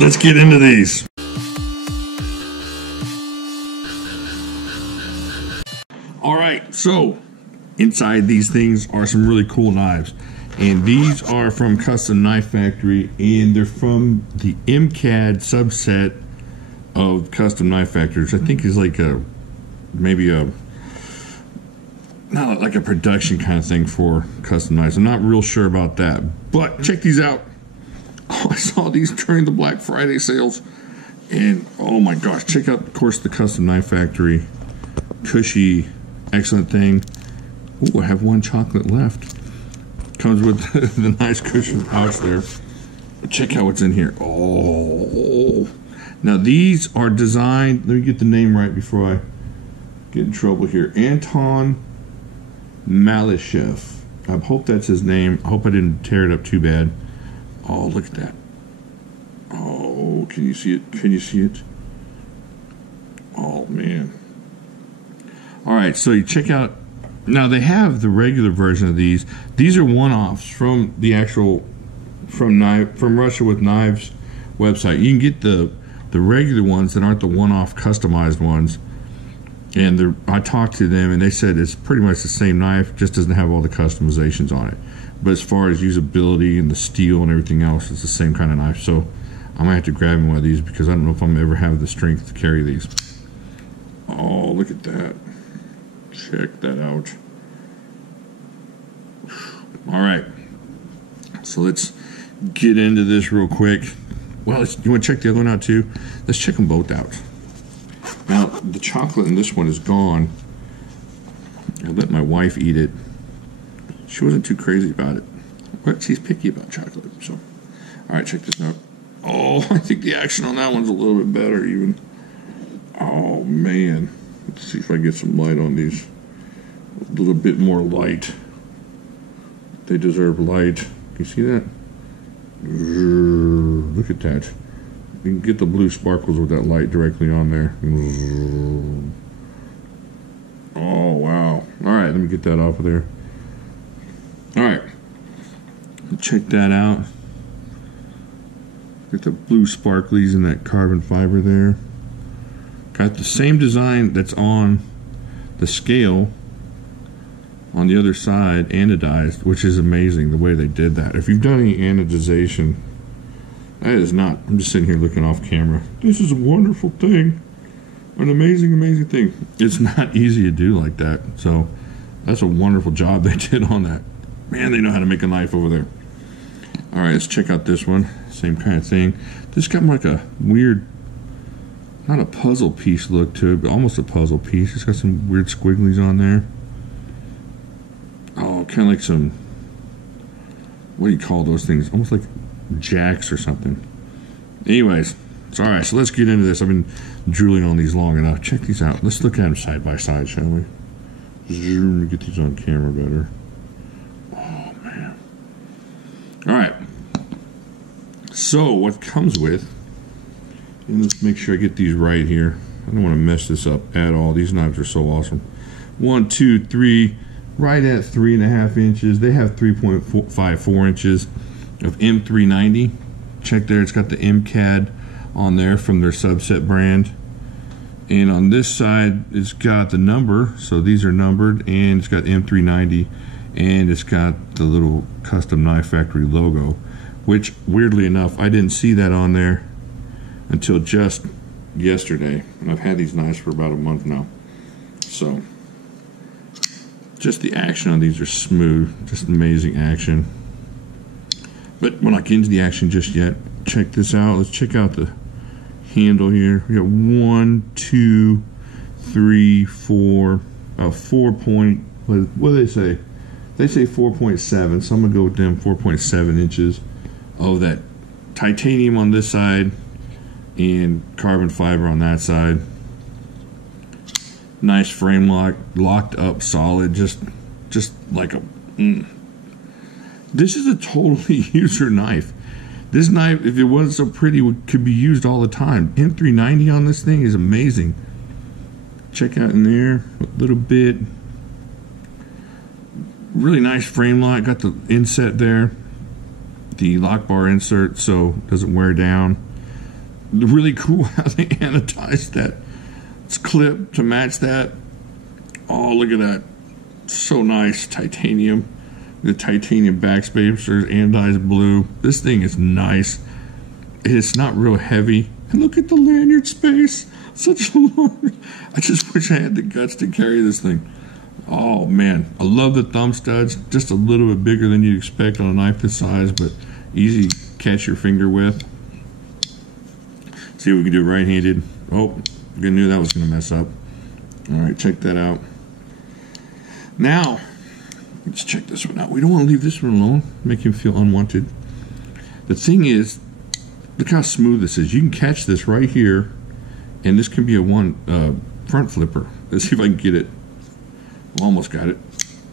let's get into these. All right, so inside these things are some really cool knives. And these are from Custom Knife Factory, and they're from the MCAD subset of Custom Knife Factories. I think is like maybe not like a production kind of thing for custom knives. I'm not real sure about that, but check these out. Oh, I saw these during the Black Friday sales, and oh my gosh, check out, of course, the Custom Knife Factory. Cushy, excellent thing. Ooh, I have one chocolate left. Comes with the nice cushion pouch there. Check out what's in here. Oh, now these are designed, let me get the name right before I get in trouble here. Anton Malishev. I hope that's his name. I hope I didn't tear it up too bad. Oh, look at that. Oh, can you see it? Can you see it? Oh, man. All right, so you check out. Now they have the regular version of these. These are one-offs from the actual from Russia with Knives website. You can get the regular ones that aren't the one-off customized ones. And I talked to them and they said it's pretty much the same knife, just doesn't have all the customizations on it. But as far as usability and the steel and everything else, it's the same kind of knife. So I might have to grab one of these because I don't know if I'm ever have the strength to carry these. Oh, look at that. Check that out. All right, so let's get into this real quick. Well, you want to check the other one out too? Let's check them both out. Now, the chocolate in this one is gone. I let my wife eat it. She wasn't too crazy about it, but she's picky about chocolate. So, all right, check this out. Oh, I think the action on that one's a little bit better even. Oh, man. Let's see if I get some light on these. A little bit more light. They deserve light. You see that? Look at that. You can get the blue sparkles with that light directly on there. Oh, wow. All right, let me get that off of there. All right. Check that out. Got the blue sparklies in that carbon fiber there. Got the same design that's on the scale on the other side, anodized, which is amazing the way they did that. If you've done any anodization, that is not, I'm just sitting here looking off camera. This is a wonderful thing. An amazing, amazing thing. It's not easy to do like that. So that's a wonderful job they did on that. Man, they know how to make a knife over there. All right, let's check out this one. Same kind of thing. This got like a weird, not a puzzle piece look to it, but almost a puzzle piece. It's got some weird squigglies on there. Oh, kind of like some, what do you call those things? Almost like jacks or something. Anyways, it's all right. So let's get into this. I've been drooling on these long enough. Check these out. Let's look at them side by side, shall we? Zoom to get these on camera better. Oh, man. All right. So what comes with, and let's make sure I get these right here. I don't want to mess this up at all. These knives are so awesome. 1, 2, 3. Right at 3.5 inches. They have 3.54 inches of M390. Check there, it's got the MCAD on there from their subset brand. And on this side, it's got the number, so these are numbered, and it's got M390, and it's got the little Custom Knife Factory logo, which, weirdly enough, I didn't see that on there until just yesterday. And I've had these knives for about a month now. So just the action on these are smooth, just amazing action. But we're not getting into the action just yet. Check this out. Let's check out the handle here. We got 1, 2, 3, 4, 4 point. What do they say? They say 4.7. So I'm gonna go with them. 4.7 inches of that titanium on this side and carbon fiber on that side. Nice frame lock, locked up solid, just like a This is a totally user knife. This knife, if it wasn't so pretty, could be used all the time. M390 on this thing is amazing. Check out in there a little bit. Really nice frame lock. Got the inset there, the lock bar insert, so it doesn't wear down. really cool how they anodized that. It's clipped to match that. Oh, look at that. So nice. Titanium. The titanium backspacers, anodized blue. This thing is nice. It's not real heavy. And look at the lanyard space. Such a long... I just wish I had the guts to carry this thing. Oh, man. I love the thumb studs. Just a little bit bigger than you'd expect on a knife this size, but easy to catch your finger with. See if we can do it right-handed. Oh, I knew that was going to mess up. All right, check that out. Now, let's check this one out. We don't want to leave this one alone. Make him feel unwanted. The thing is, look how smooth this is. You can catch this right here, and this can be a front flipper. Let's see if I can get it. Almost got it.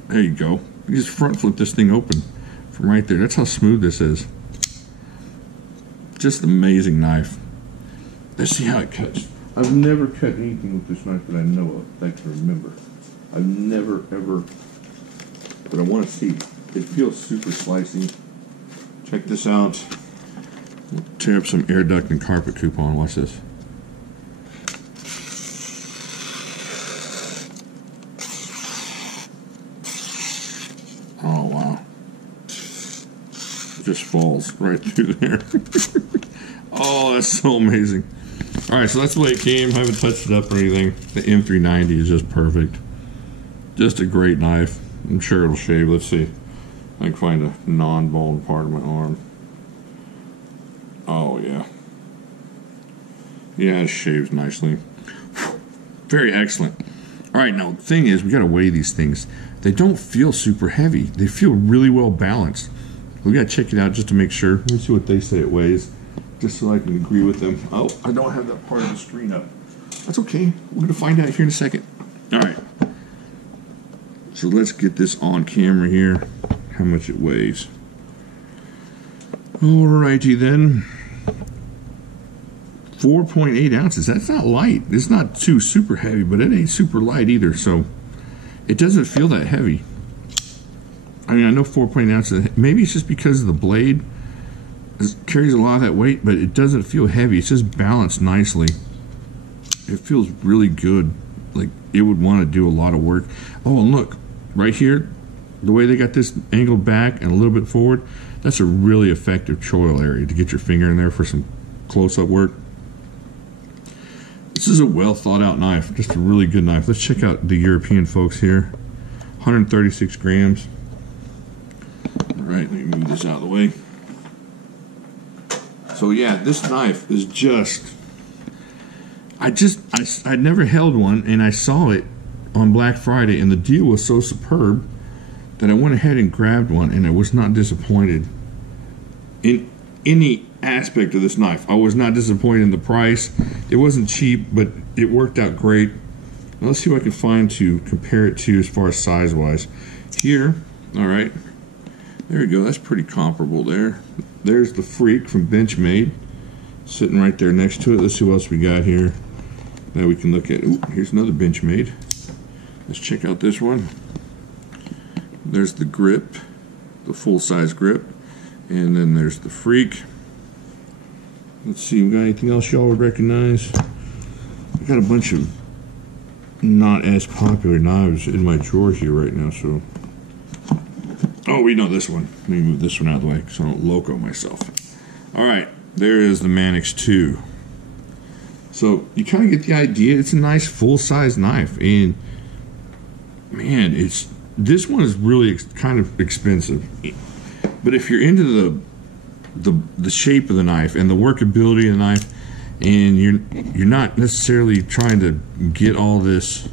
There you go. You just front flip this thing open from right there. That's how smooth this is. Just an amazing knife. Let's see how it cuts. I've never cut anything with this knife that I know of, that I can remember. I've never, ever, but I want to see. It feels super slicey. Check this out. We'll tear up some air duct and carpet coupon. Watch this. Oh, wow. It just falls right through there. Oh, that's so amazing. Alright, so that's the way it came. I haven't touched it up or anything. The M390 is just perfect. Just a great knife. I'm sure it'll shave. Let's see. I can find a non-bald part of my arm. Oh, yeah. Yeah, it shaves nicely. Very excellent. Alright, now the thing is, we got to weigh these things. They don't feel super heavy. They feel really well balanced. We got to check it out just to make sure. Let me see what they say it weighs, just so I can agree with them. Oh, I don't have that part of the screen up. That's okay. We're going to find out here in a second. Alright. So let's get this on camera here, how much it weighs. Alrighty then. 4.8 ounces. That's not light. It's not too super heavy, but it ain't super light either, so it doesn't feel that heavy. I mean, I know 4.8 ounces. Maybe it's just because of the blade. It carries a lot of that weight, but it doesn't feel heavy. It's just balanced nicely. It feels really good. Like it would want to do a lot of work. Oh, and look, right here, the way they got this angled back and a little bit forward, that's a really effective choil area to get your finger in there for some close-up work. This is a well thought out knife, just a really good knife. Let's check out the European folks here. 136 grams. All right, let me move this out of the way. So yeah, this knife is just, I'd never held one, and I saw it on Black Friday, and the deal was so superb that I went ahead and grabbed one, and I was not disappointed in any aspect of this knife. I was not disappointed in the price. It wasn't cheap, but it worked out great. Now let's see what I can find to compare it to as far as size-wise. Here, all right, there we go. That's pretty comparable there. There's the Freak from Benchmade, sitting right there next to it. Let's see what else we got here. Now we can look at, ooh, here's another Benchmade. Let's check out this one. There's the grip, the full-size grip, and then there's the Freak. Let's see, we got anything else y'all would recognize? I got a bunch of not as popular knives in my drawer here right now, so. Oh, we know this one. Let me move this one out of the way so I don't loco myself. All right, there is the Manix 2. So you kind of get the idea. It's a nice full-size knife, and man, this one is really kind of expensive. But if you're into the shape of the knife and the workability of the knife, and you're not necessarily trying to get all this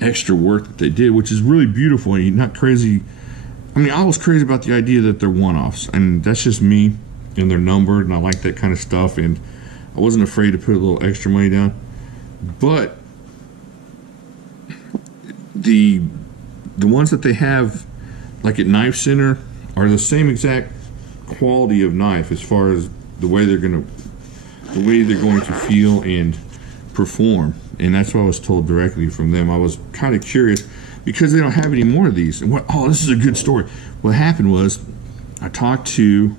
extra work that they did, which is really beautiful, and you're not crazy. I mean, I was crazy about the idea that they're one-offs, and that's just me, and they're numbered, and I like that kind of stuff, and I wasn't afraid to put a little extra money down. But the ones that they have, like at Knife Center, are the same exact quality of knife as far as the way they're going to feel and perform. And that's what I was told directly from them. I was kind of curious because they don't have any more of these. And this is a good story. What happened was I talked to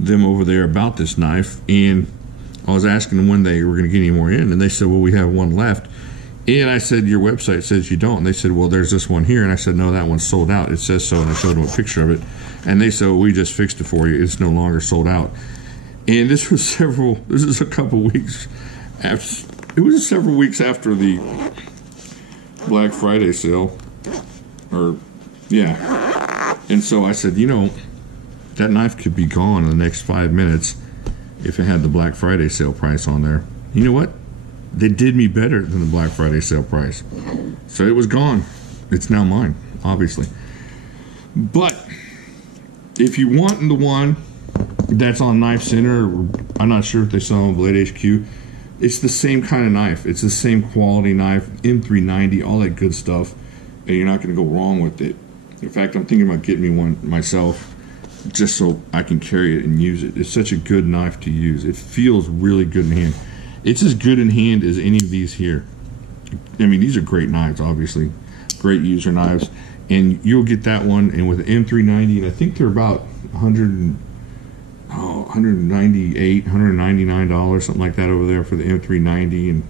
them over there about this knife, and I was asking them when they were going to get any more in, and they said, well, we have one left. And I said, your website says you don't. And they said, well, there's this one here. And I said, no, that one's sold out. It says so. And I showed them a picture of it. And they said, well, we just fixed it for you. It's no longer sold out. And this is a couple weeks after, it was several weeks after the Black Friday sale. Yeah. And so I said, you know, that knife could be gone in the next 5 minutes if it had the Black Friday sale price on there. You know what? They did me better than the Black Friday sale price. So it was gone. It's now mine, obviously. But if you want the one that's on Knife Center, I'm not sure if they sell on Blade HQ, it's the same kind of knife. It's the same quality knife, M390, all that good stuff, and you're not going to go wrong with it. In fact, I'm thinking about getting me one myself just so I can carry it and use it. It's such a good knife to use. It feels really good in hand. It's as good in hand as any of these here. I mean, these are great knives, obviously. Great user knives. And you'll get that one, and with the M390, and I think they're about $198, $199, something like that over there for the M390.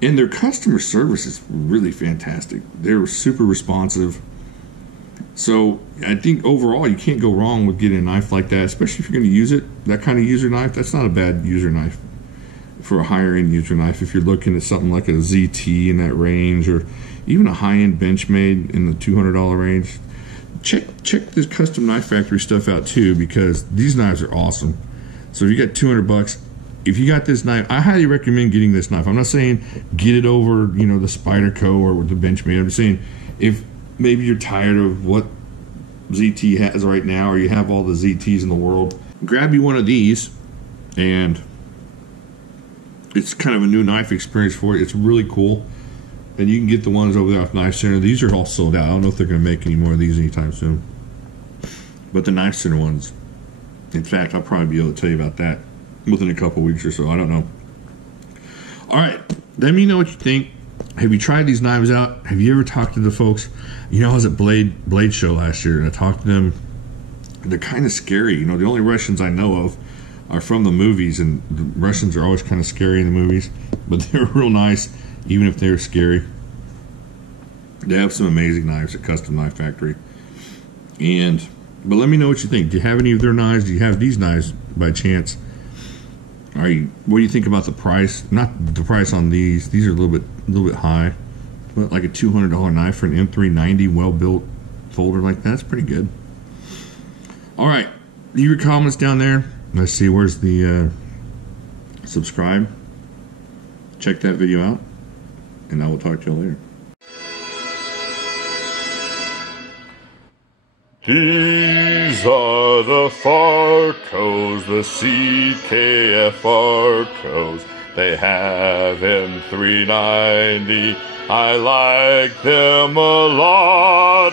And their customer service is really fantastic. They're super responsive. So I think overall you can't go wrong with getting a knife like that, especially if you're going to use it. That kind of user knife, that's not a bad user knife for a higher end user knife. If you're looking at something like a ZT in that range, or even a high end Benchmade in the $200 range, check this Custom Knife Factory stuff out too, because these knives are awesome. So if you got $200, if you got this knife, I highly recommend getting this knife. I'm not saying get it over, you know, the Spyderco or the Benchmade. I'm saying if maybe you're tired of what ZT has right now, or you have all the ZTs in the world, grab you one of these, and it's kind of a new knife experience for you. It's really cool. And you can get the ones over there off Knife Center. These are all sold out. I don't know if they're going to make any more of these anytime soon. But the Knife Center ones, in fact, I'll probably be able to tell you about that within a couple weeks or so. I don't know. All right. Let me know what you think. Have you tried these knives out? Have you ever talked to the folks? You know, I was at Blade Show last year, and I talked to them. They're kind of scary. You know, the only Russians I know of are from the movies, and the Russians are always kind of scary in the movies, but they're real nice, even if they're scary. They have some amazing knives at Custom Knife Factory. But let me know what you think. Do you have any of their knives? Do you have these knives by chance? What do you think about the price? Not the price on these. These are a little bit high, but like a $200 knife for an M390 well-built folder like that's pretty good. All right, leave your comments down there. Let's see, where's the subscribe? Check that video out, and I will talk to you later. These are the Farkos, the CKF Farkos. They have M390. I like them a lot.